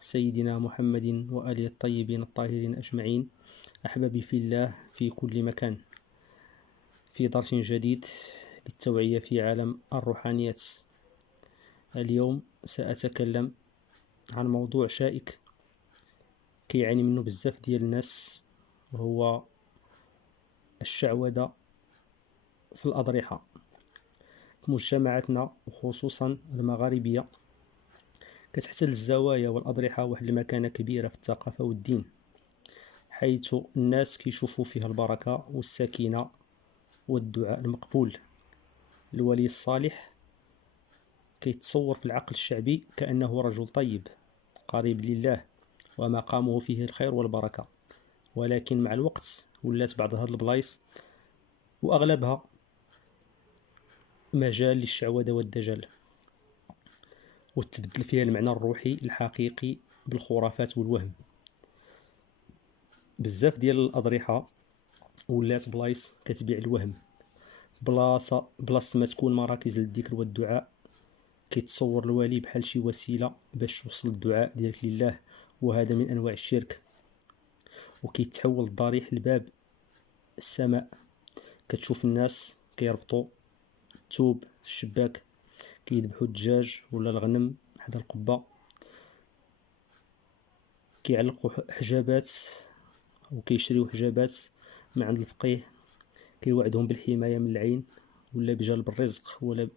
سيدنا محمد وآله الطيبين الطاهرين أجمعين. أحبابي في الله في كل مكان، في درس جديد للتوعية في عالم الروحانيات. اليوم سأتكلم عن موضوع شائك كيعاني منه بزاف ديال الناس، وهو الشعوذة في الأضرحة. في مجتمعاتنا وخصوصا المغاربية كتحتل الزوايا والأضرحة واحد المكانة كبيرة في الثقافة والدين، حيث الناس كيشوفوا فيها البركة والسكينة والدعاء المقبول. الولي الصالح كيتصور في العقل الشعبي كأنه رجل طيب قريب لله ومقامه فيه الخير والبركة، ولكن مع الوقت ولات بعض هاد البلايص وأغلبها مجال للشعوذة والدجل، وتبدل فيها المعنى الروحي الحقيقي بالخرافات والوهم. بزاف ديال الأضرحة ولات بلايص كتبيع الوهم، بلاصة ما تكون مراكز للذكر والدعاء. كيتصور الوالي بحال شي وسيلة باش توصل الدعاء ديالك لله، وهذا من أنواع الشرك. وكيتحول الضريح لباب السماء، كتشوف الناس كيربطوا الثوب في الشباك، كيذبحوا الدجاج ولا الغنم حدا القبة، كيعلقوا حجابات وكيشريو حجابات من عند الفقيه، كيوعدهم بالحماية من العين ولا بجلب الرزق ولا